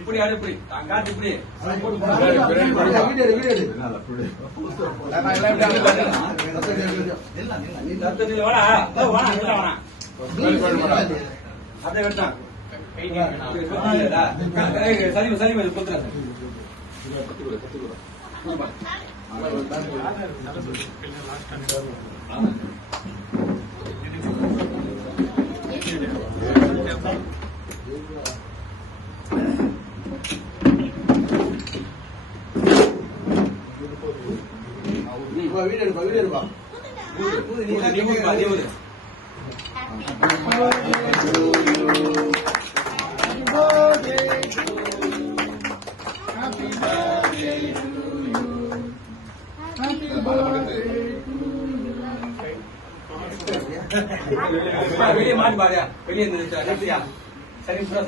இப்படி ஆடு இப்படி காட்டு இப்படி அதை வெட்டான் சரி சரி கொடுத்துறேன் வீடு எடுப்பா வீடு எடுப்பா வெளியே மாட்டு பாரியா வெளியே சரி